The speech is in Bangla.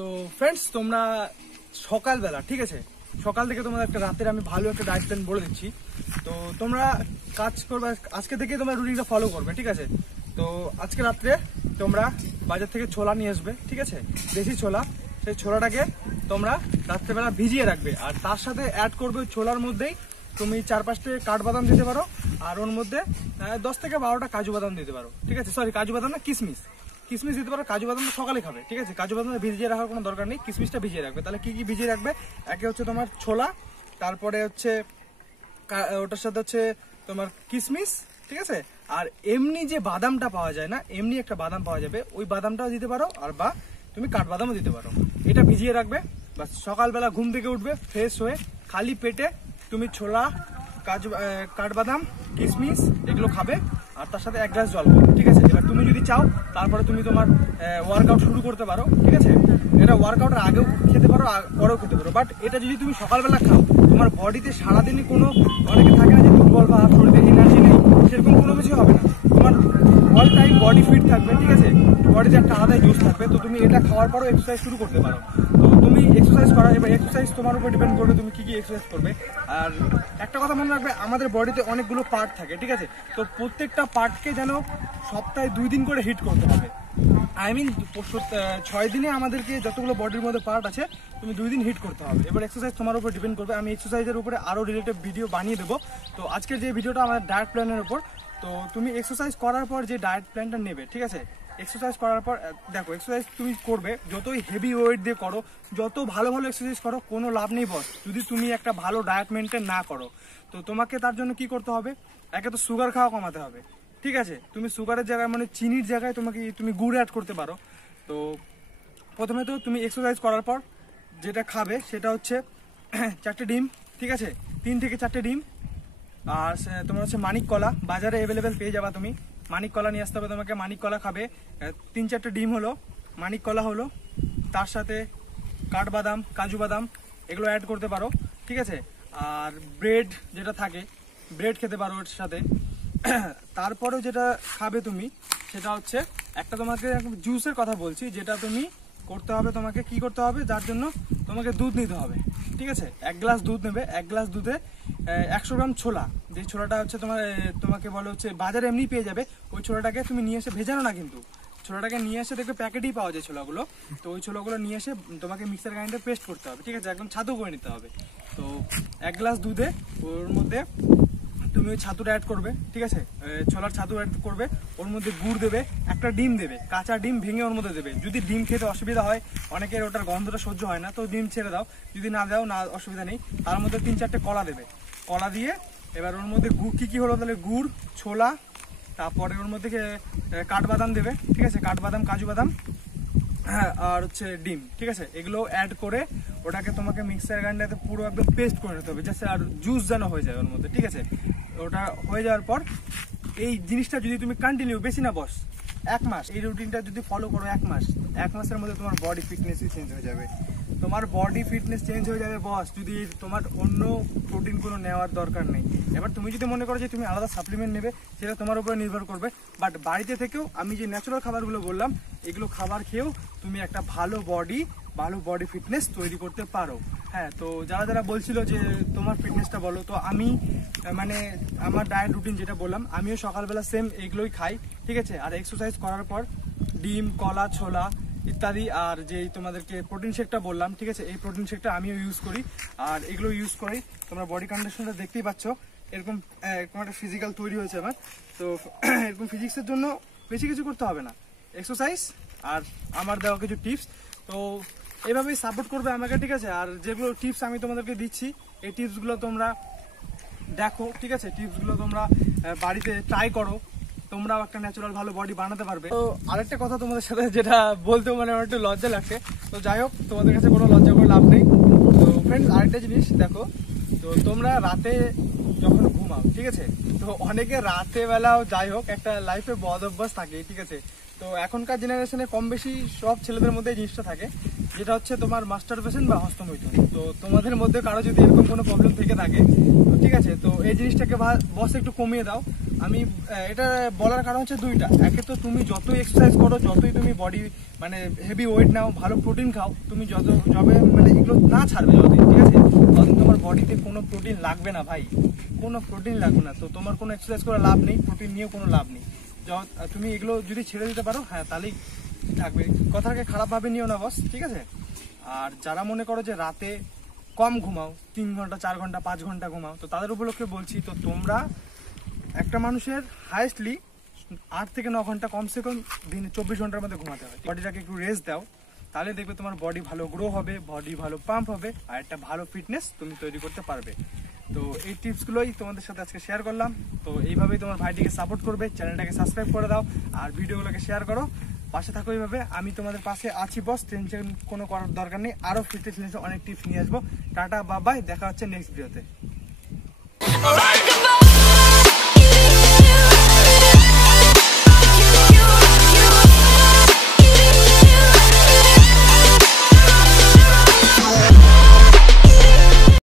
তো ফ্রেন্ডস, তোমরা সকালবেলা, ঠিক আছে, সকাল থেকে তোমাদের একটা রাতের আমি ভালো একটা ডায়েট প্ল্যান বলে দিচ্ছি। তো তোমরা কাজ করবে, আজকে থেকে তোমরা রুটিনটা ফলো করবে, ঠিক আছে। তো আজকে রাত্রে তোমরা বাজার থেকে ছোলা নিয়ে আসবে, ঠিক আছে, দেশি ছোলা। সেই ছোলাটাকে তোমরা রাত্রেবেলা ভিজিয়ে রাখবে, আর তার সাথে অ্যাড করবে ছোলার মধ্যেই তুমি 4-5টে কাঠবাদাম দিতে পারো, আর ওর মধ্যে 10 থেকে 12টা কাজু বাদাম দিতে পারো, ঠিক আছে। সরি, কাজু বাদাম না, কিশমিশ দিতে পারো। কাজু বাদাম সকালে খাবে, ঠিক আছে। কাজু বাদাম ভিজিয়ে রাখার কোনো দরকার নেই, কিশমিশটা ভিজিয়ে রাখবে। তাহলে কি কি ভিজিয়ে রাখবে? একে হচ্ছে তোমার ছোলা, তারপরে হচ্ছে ওটার সাথে হচ্ছে তোমার কিশমিশ, ঠিক আছে। আর এমনি যে বাদামটা পাওয়া যায় না, এমনি একটা বাদাম পাওয়া যাবে, ওই বাদামটাও দিতে পারো, আর বা তুমি কাঠবাদামও দিতে পারো। এটা ভিজিয়ে রাখবে, বাস সকালবেলা ঘুম থেকে উঠবে ফ্রেশ হয়ে খালি পেটে তুমি ছোলা, কাঠবাদাম, কিশমিশ এগুলো খাবে, আর তার সাথে 1 গ্লাস জল খাবে, ঠিক আছে। এবার তুমি যদি চাও তারপরে তুমি তোমার ওয়ার্কআউট শুরু করতে পারো, ঠিক আছে। এটা ওয়ার্কআউটের আগেও খেতে পারো, পরেও খেতে পারো, বাট এটা যদি তুমি সকালবেলা খাও, তোমার বডিতে সারাদিনই কোনো, অনেকে থাকে না যে দুর্বল বা শরীরে এনার্জি নেই, সেরকম কোনো কিছু হবে না। তোমার অল টাইম বডি ফিট থাকবে, ঠিক আছে। বডিতে একটা আলাদাই জোশ থাকবে। তো তুমি এটা খাওয়ার পরও এক্সারসাইজ শুরু করতে পারো। তো তুমি এক্সারসাইজ করা, এবার এক্সারসাইজ তোমার উপর ডিপেন্ড করবে তুমি কি কি এক্সারসাইজ করবে। আর একটা কথা মনে রাখবে, আমাদের বডিতে অনেকগুলো পার্ট থাকে, ঠিক আছে। তো প্রত্যেকটা পার্টকে যেন সপ্তাহে 2 দিন করে হিট করতে হবে। আই মিন 6 দিনে আমাদেরকে যতগুলো বডির মধ্যে পার্ট আছে, তুমি 2 দিন হিট করতে হবে। এবার এক্সারসাইজ তোমার উপর ডিপেন্ড করবে। আমি এক্সারসাইজের উপরে আরও রিলেটেড ভিডিও বানিয়ে দেবো। তো আজকের যে ভিডিওটা আমাদের ডায়েট প্ল্যানের উপর, তো তুমি এক্সারসাইজ করার পর যে ডায়েট প্ল্যানটা নেবে, ঠিক আছে। এক্সারসাইজ করার পর দেখো, এক্সারসাইজ তুমি করবে যতই হেভি ওয়েট দিয়ে করো, যত ভালো ভালো এক্সারসাইজ করো, কোনো লাভ নেই বস, যদি তুমি একটা ভালো ডায়েট মেনটেন না করো। তো তোমাকে তার জন্য কি করতে হবে? একে তো সুগার খাওয়া কমাতে হবে, ঠিক আছে। তুমি সুগারের জায়গায়, মানে চিনির জায়গায় তুমি গুড় অ্যাড করতে পারো। তো প্রথমে তো তুমি এক্সারসাইজ করার পর যেটা খাবে সেটা হচ্ছে 4টে ডিম, ঠিক আছে, 3 থেকে 4টে ডিম। আর তোমার হচ্ছে মানিক কলা, বাজারে অ্যাভেলেবেল পেয়ে যাবা তুমি। মানিক কলা নিয়ে আসতে হবে তোমাকে, মানিক কলা খাবে। 3-4টে ডিম হলো, মানিক কলা হলো, তার সাথে কাঠবাদাম, কাজু বাদাম এগুলো অ্যাড করতে পারো, ঠিক আছে। আর ব্রেড যেটা থাকে, ব্রেড খেতে পারো ওর সাথে। তারপরেও যেটা খাবে তুমি সেটা হচ্ছে একটা, তোমাকে জুসের কথা বলছি, যেটা তুমি করতে হবে, তোমাকে কি করতে হবে, যার জন্য তোমাকে দুধ নিতে হবে, ঠিক আছে। 1 গ্লাস দুধ নেবে, 1 গ্লাস দুধে 100 গ্রাম ছোলা, যে ছোলাটা হচ্ছে তোমাকে বলে হচ্ছে বাজারে এমনি পেয়ে যাবে। ওই ছোলাটাকে তুমি নিয়ে এসে, ভেজানো না কিন্তু, ছোলাটাকে নিয়ে এসে দেখবে প্যাকেটেই পাওয়া যায় ছোলাগুলো। তো ওই ছোলাগুলো নিয়ে এসে তোমাকে মিক্সার গ্রাইন্ডারে পেস্ট করতে হবে, ঠিক আছে, একদম ছাতু করে নিতে হবে। তো 1 গ্লাস দুধে ওর মধ্যে তুমি ওই ছাতুটা অ্যাড করবে, ঠিক আছে, ছোলার ছাতু অ্যাড করবে, ওর মধ্যে গুড় দেবে, একটা ডিম দেবে, কাঁচা ডিম ভেঙে ওর মধ্যে দেবে। যদি ডিম খেতে অসুবিধা হয়, অনেকের ওটার গন্ধটা সহ্য হয় না, তো ডিম ছেড়ে দাও, যদি না দাও না অসুবিধা নেই। তার মধ্যে 3-4টে কলা দেবে, কলা দিয়ে এবার ওর মধ্যে গুড়, কী হলো তাহলে, গুড়, ছোলা, তারপরে ওর মধ্যে কাঠবাদাম দেবে, ঠিক আছে, কাঠবাদাম, কাজু বাদাম, হ্যাঁ, আর হচ্ছে ডিম, ঠিক আছে। এগুলো অ্যাড করে ওটাকে তোমাকে মিক্সার গ্রাইন্ডারে পুরো একদম পেস্ট করে নিতে হবে, যাতে আর জুস যেন হয়ে যায় ওর মধ্যে, ঠিক আছে। ওটা হয়ে যাওয়ার পর এই জিনিসটা যদি তুমি কন্টিনিউ, বেশি না বস, 1 মাস এই রুটিনটা যদি ফলো করো, 1 মাসের মধ্যে তোমার বডি ফিটনেসই চেঞ্জ হয়ে যাবে। তোমার বডি ফিটনেস চেঞ্জ হয়ে যাবে বস, যদি তোমার অন্য প্রোটিন কোনো নেওয়ার দরকার নেই। এবার তুমি যদি মনে করো যে তুমি আলাদা সাপ্লিমেন্ট নেবে, সেটা তোমার উপরে নির্ভর করবে। বাট বাড়িতে থেকেও আমি যে ন্যাচারাল খাবারগুলো বললাম, এগুলো খাবার খেয়েও তুমি একটা ভালো বডি ফিটনেস তৈরি করতে পারো। হ্যাঁ, তো যারা বলছিল যে তোমার ফিটনেসটা বলো, তো আমি মানে আমার ডায়েট রুটিন যেটা বললাম, আমিও সকালবেলা সেম এগুলোই খাই, ঠিক আছে। আর এক্সারসাইজ করার পর ডিম, কলা, ছোলা ইত্যাদি, আর যেই তোমাদেরকে প্রোটিন শেকটা বললাম, ঠিক আছে, এই প্রোটিন শেকটা আমিও ইউজ করি। আর এগুলো ইউজ করি, তোমরা বডি কন্ডিশনটা দেখতেই পাচ্ছ, এরকম একটা ফিজিক্যাল তৈরি হয়েছে আমার। তো এরকম ফিজিক্সের জন্য বেশি কিছু করতে হবে না, এক্সারসাইজ আর আমার দেওয়া কিছু টিপস। তো এইভাবেই সাপোর্ট করবে আমাকে, ঠিক আছে। আর যেগুলো টিপস আমি তোমাদেরকে দিচ্ছি, এই টিপসগুলো তোমরা দেখো, ঠিক আছে, টিপসগুলো তোমরা বাড়িতে ট্রাই করো, তোমরাও একটা ন্যাচারাল ভালো বডি বানাতে পারবে। তো আরেকটা কথা তোমাদের সাথে যেটা বলতেও মানে আমার একটু লজ্জা লাগছে, তো যাই হোক, তোমাদের কাছে কোনো লজ্জা করে লাভ নেই। তো ফ্রেন্ডস, আরেকটা জিনিস দেখো, তো তোমরা রাতে যখন ঘুমাও, ঠিক আছে, তো অনেকে রাতে বেলাও যাই হোক একটা লাইফে বদ অভ্যাস থাকে, ঠিক আছে। তো এখনকার জেনারেশনে কম বেশি সব ছেলেদের মধ্যে এই জিনিসটা থাকে, যেটা হচ্ছে তোমার মাস্টারবেশন বা হস্তমৈথুন। তো তোমাদের মধ্যে কারো যদি এরকম কোনো প্রবলেম থেকে থাকে, ঠিক আছে, তো এই জিনিসটাকে বস একটু কমিয়ে দাও। আমি এটা বলার কারণ হচ্ছে দুইটা। একে তো তুমি যতই এক্সারসাইজ করো, যতই তুমি বডি মানে হেভি ওয়েট নাও, ভালো প্রোটিন খাও, তুমি যবে মানে এগুলো না ছাড়বে যতদিন, ঠিক আছে, ততদিন তোমার বডিতে কোনো প্রোটিন লাগবে না ভাই, কোনো প্রোটিন লাগবে না। তো তোমার কোনো এক্সারসাইজ করে লাভ নেই, প্রোটিন নিয়েও কোনো লাভ নেই। তুমি এগুলো যদি ছেড়ে দিতে পারো, হ্যাঁ তাহলেই থাকবে। কথাকে খারাপভাবে নিও না বস, ঠিক আছে। আর যারা মনে করো যে রাতে কম ঘুমাও, 3 ঘন্টা 4 ঘন্টা 5 ঘন্টা ঘুমাও, তো তাদের উপলক্ষে বলছি, তো তোমরা একটা মানুষের হাইয়েস্টলি 8 থেকে 9 ঘন্টা কমসে কম দিনে 24 ঘন্টার মধ্যে ঘুমাতে হবে। বডিটাকে একটু রেস্ট দাও, তাহলে দেখবে তোমার বডি ভালো গ্রো হবে, বডি ভালো পাম্প হবে, আর একটা ভালো ফিটনেস তুমি তৈরি করতে পারবে। তো এই টিপসগুলোই তোমাদের সাথে আজকে শেয়ার করলাম। তো এইভাবেই তোমার ভাইটিকে সাপোর্ট করবে, চ্যানেলটাকে সাবস্ক্রাইব করে দাও, আর ভিডিওগুলোকে শেয়ার করো, পাশে থাকো এইভাবে। আমি তোমাদের পাশে আছি বস, টেনশন কোনো করার দরকার নেই। আরও ফিটনেস অনেক টিপস নিয়ে আসবো। টাটা, বাই বাই, দেখা হচ্ছে নেক্সট ভিডিওতে।